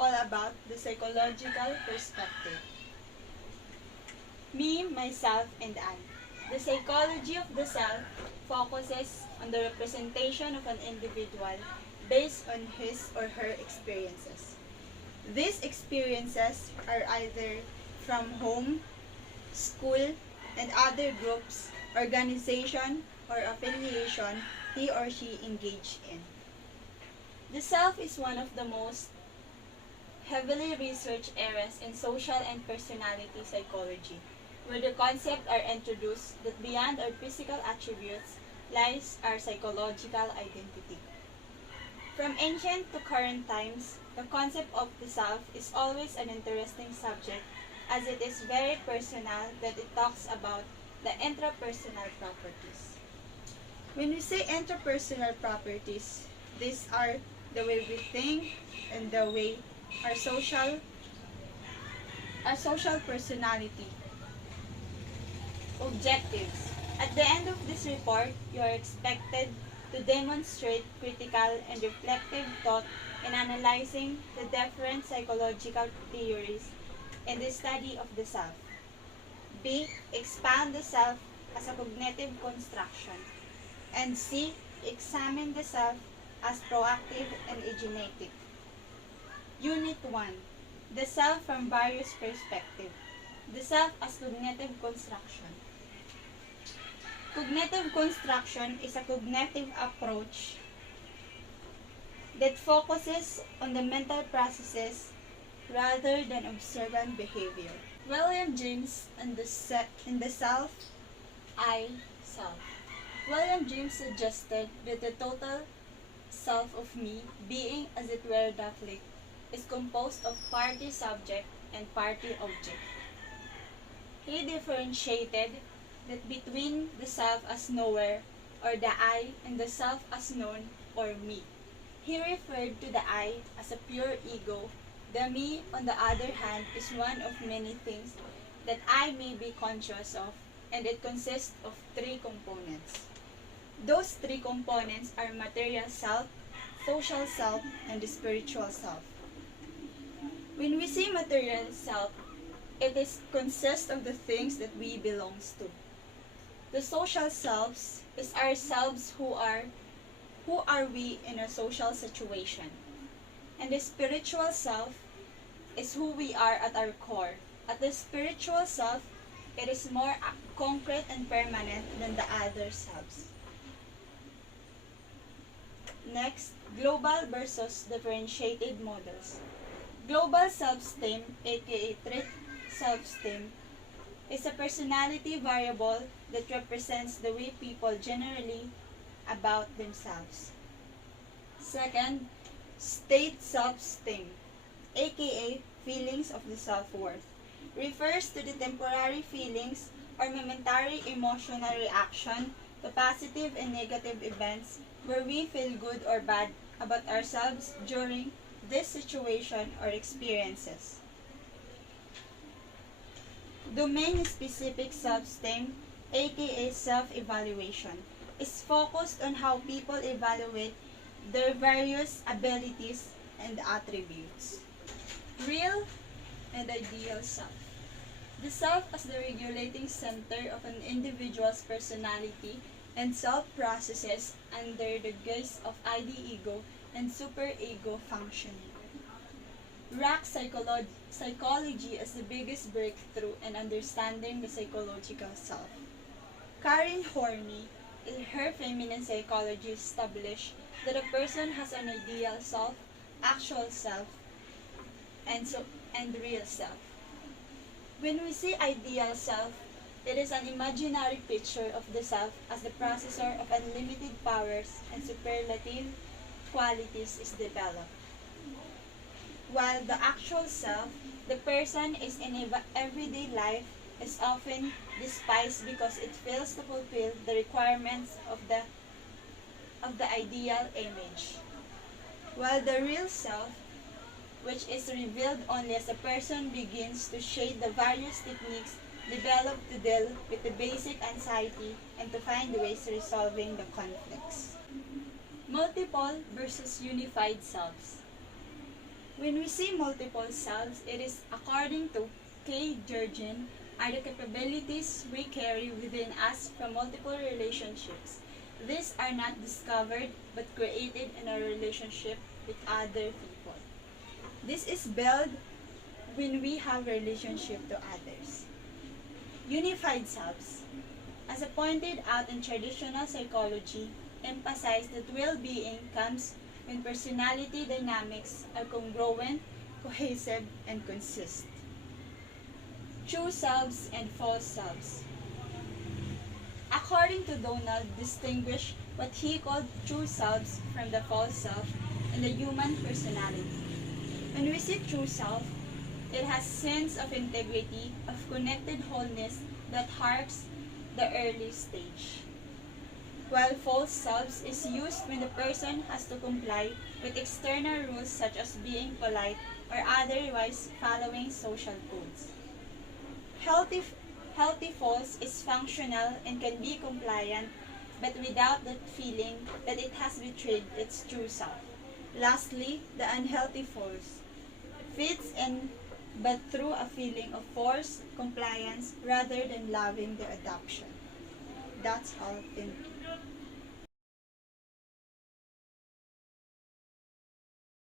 all about the psychological perspective. Me, myself, and I. The psychology of the self focuses on the representation of an individual based on his or her experiences. These experiences are either from home, school, and other groups, organization, or affiliation he or she engaged in. The self is one of the most heavily researched areas in social and personality psychology, where the concepts are introduced that beyond our physical attributes lies our psychological identity. From ancient to current times, the concept of the self is always an interesting subject as it is very personal that it talks about the intrapersonal properties. When we say interpersonal properties, these are the way we think and the way our social personality. Objectives. At the end of this report, you are expected to demonstrate critical and reflective thought in analyzing the different psychological theories in the study of the self. B. Expand the self as a cognitive construction. And C. Examine the self as proactive and agentic. Unit 1. The self from various perspectives. The self as cognitive construction. Cognitive construction is a cognitive approach that focuses on the mental processes rather than observant behavior. William James in the self, I, self. William James suggested that the total self of me, being as it were duplic, is composed of party subject and party object. He differentiated that between the self as knower or the I and the self as known or me. He referred to the I as a pure ego. The me, on the other hand, is one of many things that I may be conscious of, and it consists of three components. Those three components are material self, social self, and the spiritual self. When we say material self, it consists of the things that we belongs to. The social selves is ourselves who are we in a social situation. And the spiritual self is who we are at our core. At the spiritual self, it is more concrete and permanent than the other selves. Next, global versus differentiated models. Global self-esteem, aka trait self-esteem, is a personality variable that represents the way people generally about themselves. Second, state self-esteem, aka feelings of the self-worth, refers to the temporary feelings or momentary emotional reaction to positive and negative events where we feel good or bad about ourselves during this situation or experiences. Domain-specific self-esteem, aka self-evaluation, is focused on how people evaluate their various abilities and attributes. Real and ideal self. The self as the regulating center of an individual's personality and self processes under the guise of ID ego and superego functioning. Rack psychology as the biggest breakthrough in understanding the psychological self. Karen Horney, in her feminine psychology, established that a person has an ideal self, actual self, and real self. When we say ideal self, it is an imaginary picture of the self as the processor of unlimited powers and superlative qualities is developed. While the actual self, the person is in everyday life, is often despised because it fails to fulfill the requirements of the ideal image. While the real self, which is revealed only as a person begins to shade the various techniques developed to deal with the basic anxiety and to find ways resolving the conflicts. Multiple versus unified selves. When we see multiple selves, it is, according to K. Jurgen, are the capabilities we carry within us from multiple relationships. These are not discovered but created in our relationship with other people. This is built when we have relationship to others. Unified selves. As pointed out in traditional psychology, emphasize that well-being comes when personality dynamics are congruent, cohesive, and consist. True selves and false selves. According to Donald, distinguish what he called true selves from the false self in the human personality. When we see true self, it has sense of integrity, of connected wholeness that harks the early stage. While false selves is used when the person has to comply with external rules such as being polite or otherwise following social codes. Healthy false is functional and can be compliant, but without the feeling that it has betrayed its true self. Lastly, the unhealthy false fits in but through a feeling of forced compliance rather than loving the adoption. That's all. Thank you.